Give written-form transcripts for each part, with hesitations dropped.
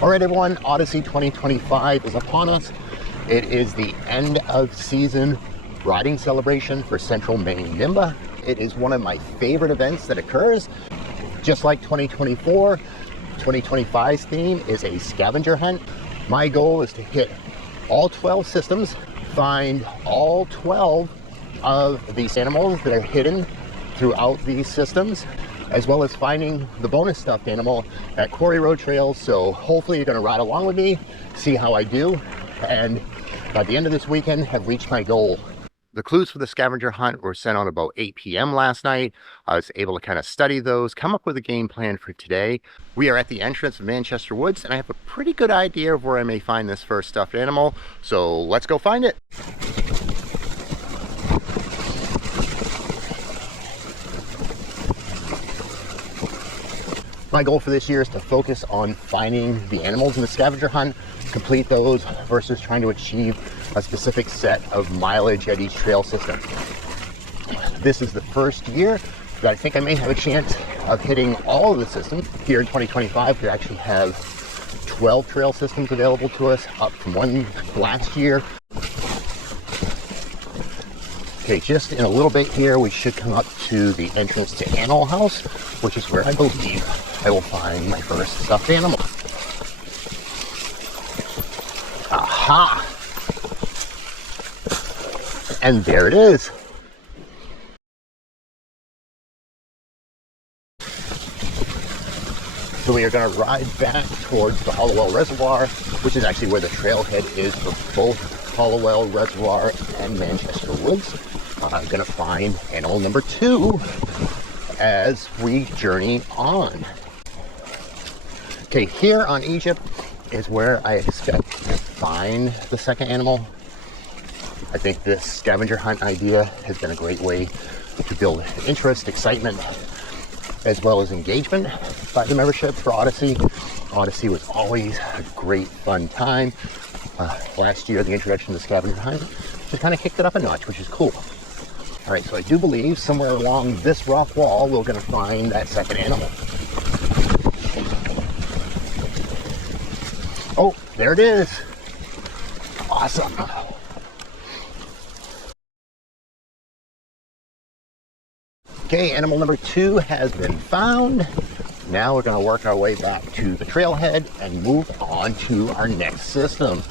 All right, everyone, Odyssey 2025 is upon us. It is the end of season riding celebration for Central Maine NEMBA. It is one of my favorite events that occurs. Just like 2024, 2025's theme is a scavenger hunt. My goal is to hit all 12 systems, find all 12 of these animals that are hidden throughout these systems, as well as finding the bonus stuffed animal at Quarry Road Trails. So hopefully you're going to ride along with me, see how I do, and by the end of this weekend have reached my goal. The clues for the scavenger hunt were sent on about 8 p.m. last night. I was able to kind of study those, come up with a game plan for today. We are at the entrance of Manchester Woods, and I have a pretty good idea of where I may find this first stuffed animal. So let's go find it. My goal for this year is to focus on finding the animals in the scavenger hunt, complete those versus trying to achieve a specific set of mileage at each trail system. This is the first year that I think I may have a chance of hitting all of the systems. Here in 2025, we actually have 12 trail systems available to us, up from one last year. Okay, just in a little bit here, we should come up to the entrance to Animal House, which is where I believe I will find my first stuffed animal. Aha! And there it is. So we are going to ride back towards the Hallowell Reservoir, which is actually where the trailhead is for both Hallowell Reservoir and Manchester Woods. I'm going to find animal number 2 as we journey on. Okay, here on Egypt is where I expect to find the second animal. I think this scavenger hunt idea has been a great way to build interest, excitement, as well as engagement by the membership for Odyssey. Odyssey was always a great fun time. Last year, the introduction to the scavenger hunt just kind of kicked it up a notch, which is cool. All right, so I do believe somewhere along this rock wall, we're going to find that second animal. Oh, there it is. Awesome. Okay, animal number 2 has been found. Now we're going to work our way back to the trailhead and move on to our next system.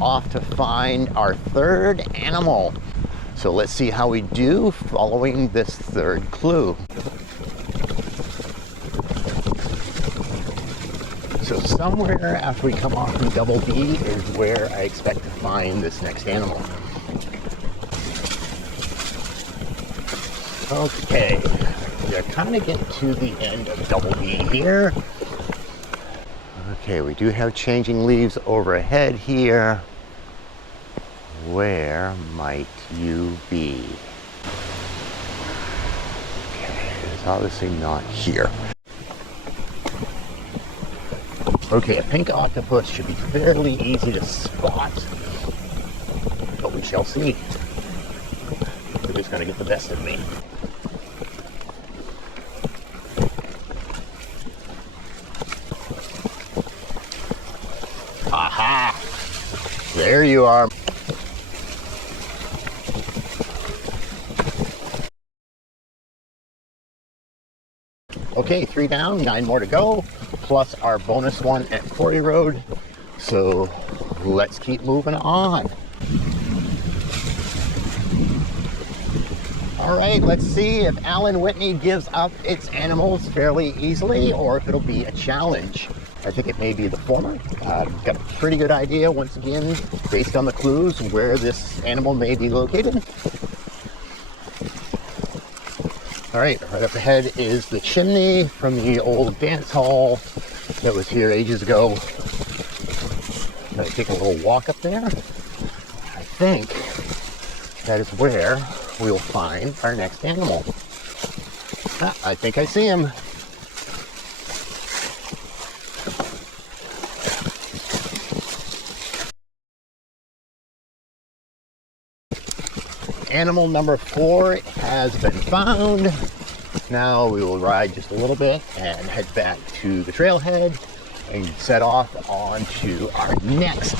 Off to find our third animal. So let's see how we do following this third clue. So somewhere after we come off from Double B is where I expect to find this next animal. Okay, we're kind of getting to the end of Double B here. Okay, we do have changing leaves overhead here. Where might you be? Okay, it's obviously not here. Okay, a pink octopus should be fairly easy to spot, but we shall see. We're just gonna get the best of me. Aha! There you are. Okay, 3 down, 9 more to go, plus our bonus one at Quarry Road. So let's keep moving on. All right, let's see if Whitney gives up its animals fairly easily or if it'll be a challenge. I think it may be the former. I've got a pretty good idea, once again, based on the clues, where this animal may be located. All right up ahead is the chimney from the old dance hall that was here ages ago. I'm gonna take a little walk up there. I think that is where we will find our next animal. I think I see him. Animal number 4 has been found. Now we will ride just a little bit and head back to the trailhead and set off on to our next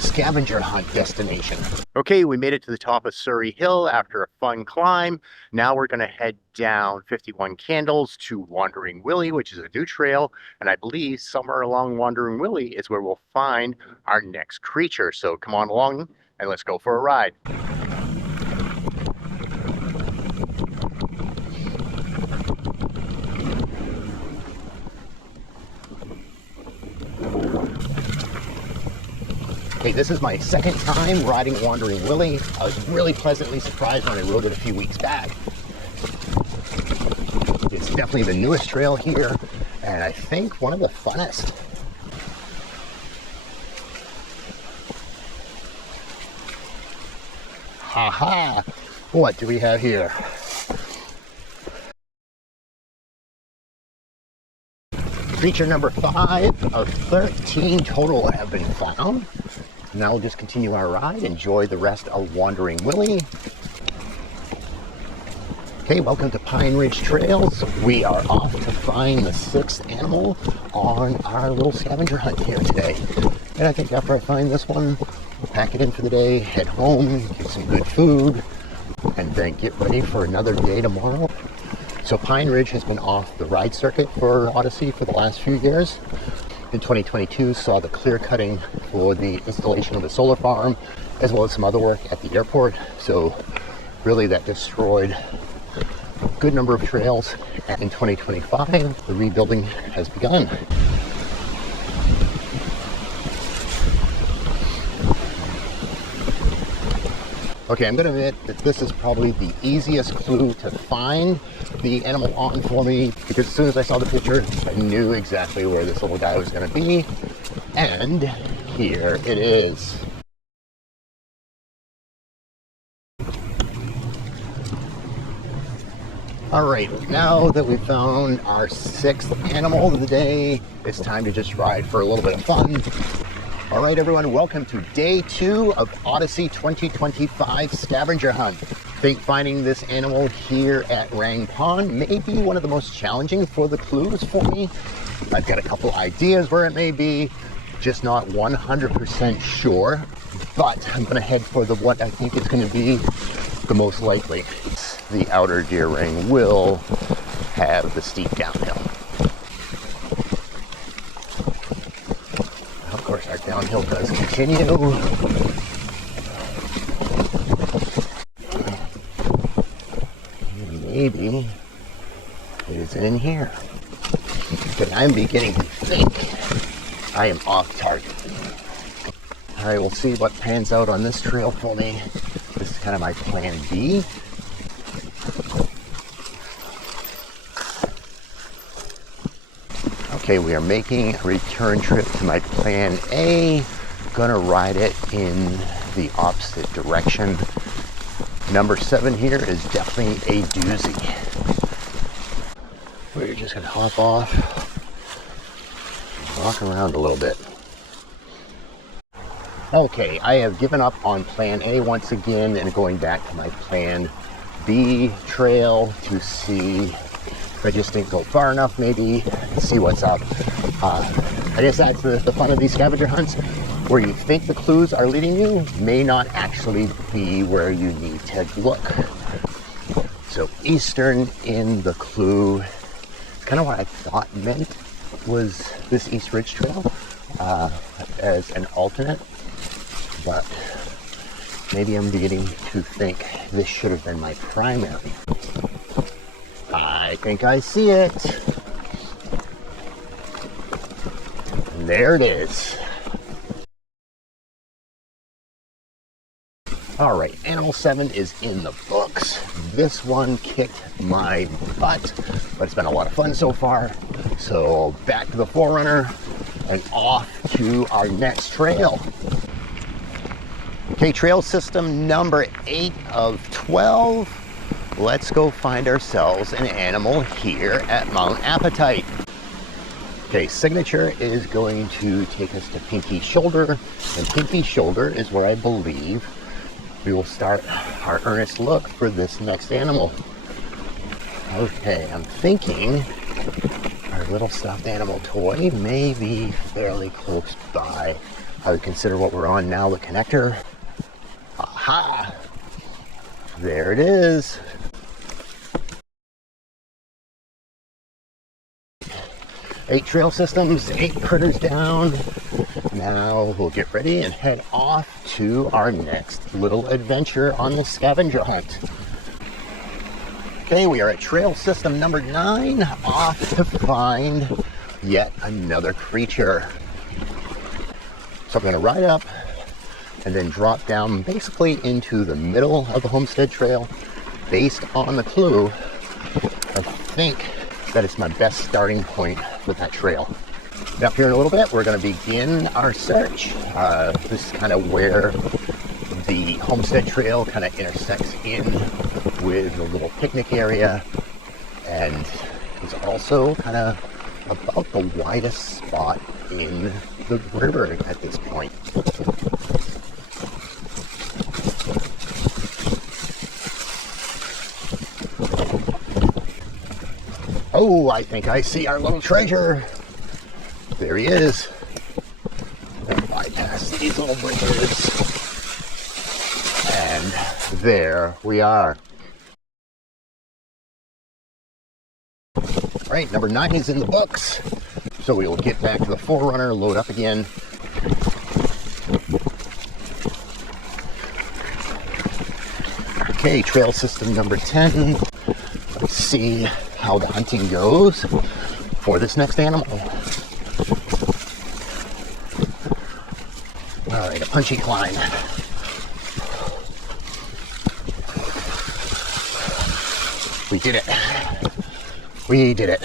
scavenger hunt destination. Okay, we made it to the top of Surrey Hill after a fun climb. Now we're going to head down 51 Candles to Wandering Willie, which is a new trail, and I believe somewhere along Wandering Willie is where we'll find our next creature. So come on along and let's go for a ride. Okay, this is my second time riding Wandering Willie. I was really pleasantly surprised when I rode it a few weeks back. It's definitely the newest trail here, and I think one of the funnest. Haha! What do we have here? Creature number 5 of 13 total have been found. Now we'll just continue our ride, enjoy the rest of Wandering Willie. Okay, welcome to Pine Ridge Trails. We are off to find the 6th animal on our little scavenger hunt here today. And I think after I find this one, we'll pack it in for the day, head home, get some good food, and then get ready for another day tomorrow. So Pine Ridge has been off the ride circuit for Odyssey for the last few years. In 2022, saw the clear cutting for the installation of the solar farm, as well as some other work at the airport. So really that destroyed a good number of trails. And in 2025, the rebuilding has begun. Okay, I'm gonna admit that this is probably the easiest clue to find the animal on for me, because as soon as I saw the picture, I knew exactly where this little guy was gonna be. And here it is. All right, now that we've found our 6th animal of the day, it's time to just ride for a little bit of fun. All right, everyone, welcome to day 2 of Odyssey 2025 scavenger hunt. I think finding this animal here at Rang Pond may be one of the most challenging for the clues for me. I've got a couple ideas where it may be, just not 100% sure, but I'm gonna head for the what I think is gonna be the most likely. The outer deer ring will have the steep downhill. Of course, our downhill does continue. Maybe it is in here. But I'm beginning to think I am off target. All right, we'll see what pans out on this trail for me. This is kind of my plan B. Okay, we are making a return trip to my plan A. Gonna ride it in the opposite direction. Number 7 here is definitely a doozy. We're just gonna hop off, walk around a little bit. Okay, I have given up on plan A once again and going back to my plan B trail to see if I just didn't go far enough, maybe see what's up. I guess that's the fun of these scavenger hunts, where you think the clues are leading you may not actually be where you need to look. So eastern in the clue, kind of what I thought meant was this East Ridge Trail as an alternate, but maybe I'm beginning to think this should have been my primary. I think I see it. And there it is. All right, animal 7 is in the books. This one kicked my butt, but it's been a lot of fun so far. So back to the Forerunner and off to our next trail. Okay, trail system number 8 of 12. Let's go find ourselves an animal here at Mount Apatite. Okay, signature is going to take us to Pinky Shoulder, and Pinky Shoulder is where I believe we will start our earnest look for this next animal. Okay, I'm thinking our little stuffed animal toy may be fairly close by. I would consider what we're on now the connector. Aha! There it is. 8 trail systems, 8 critters down. Now we'll get ready and head off to our next little adventure on the scavenger hunt. Okay, we are at trail system number 9, off to find yet another creature. So I'm going to ride up and then drop down basically into the middle of the homestead trail based on the clue. I think that it's my best starting point with that trail. Up here in a little bit, we're going to begin our search. This is kind of where the homestead trail kind of intersects in with a little picnic area, and it's also kind of about the widest spot in the river at this point. Oh, I think I see our little treasure. There he is. I'll bypass these little bridges. And there we are. All right, number 9 is in the books. So we will get back to the Forerunner, load up again. Okay, trail system number 10. Let's see how the hunting goes for this next animal. All right, a punchy climb. We did it. We did it.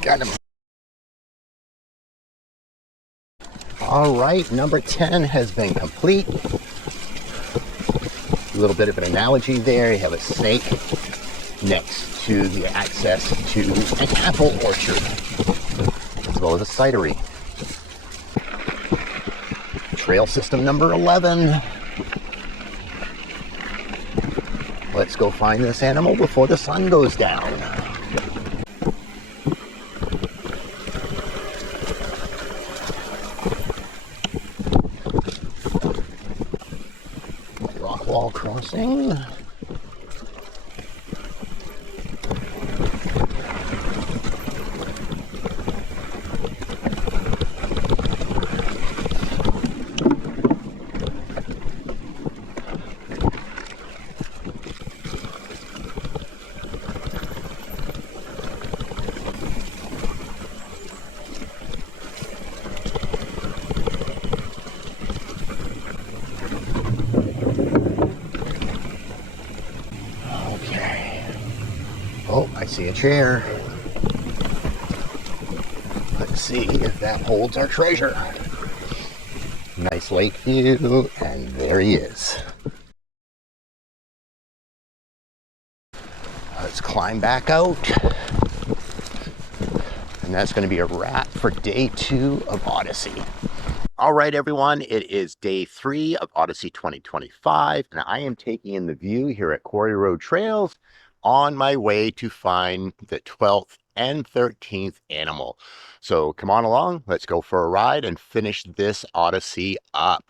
Got him. All right, number 10 has been complete. A little bit of an analogy there. You have a snake next to the access to an apple orchard, as well as a cidery. Trail system number 11. Let's go find this animal before the sun goes down. Rock wall crossing. Oh, I see a chair. Let's see if that holds our treasure. Nice lake view, and there he is. Let's climb back out. And that's going to be a wrap for day 2 of Odyssey. All right, everyone, it is day 3 of Odyssey 2025, and I am taking in the view here at Quarry Road Trails on my way to find the 12th and 13th animal. So come on along, let's go for a ride and finish this Odyssey up.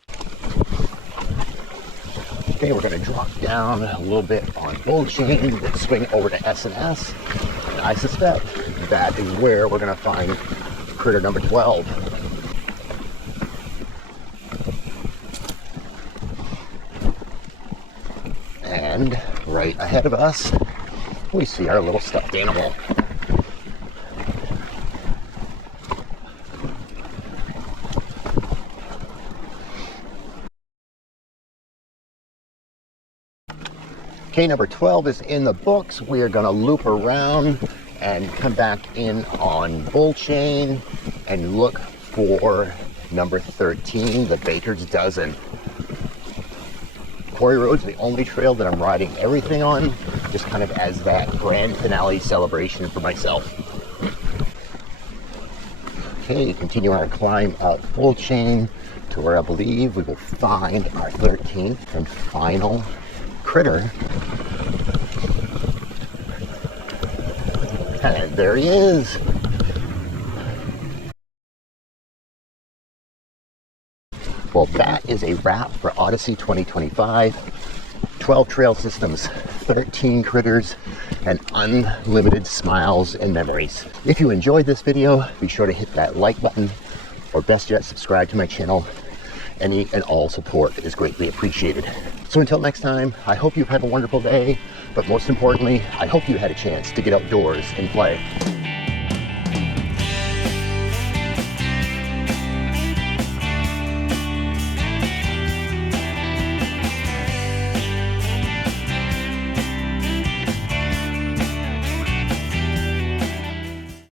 Okay, we're going to drop down a little bit on Bull Chain, then swing over to S&S. And I suspect that is where we're going to find critter number 12. And right ahead of us, we see our little stuffed animal. Okay, number 12 is in the books. We are going to loop around and come back in on Bull Chain and look for number 13, the Baker's Dozen. Quarry Road's the only trail that I'm riding everything on, just kind of as that grand finale celebration for myself. Okay, continue our climb up full chain to where I believe we will find our 13th and final critter. And there he is. Well, that is a wrap for Odyssey 2025. 12 trail systems, 13 critters, and unlimited smiles and memories. If you enjoyed this video, be sure to hit that like button, or best yet, subscribe to my channel. Any and all support is greatly appreciated. So until next time, I hope you've had a wonderful day, but most importantly, I hope you had a chance to get outdoors and play.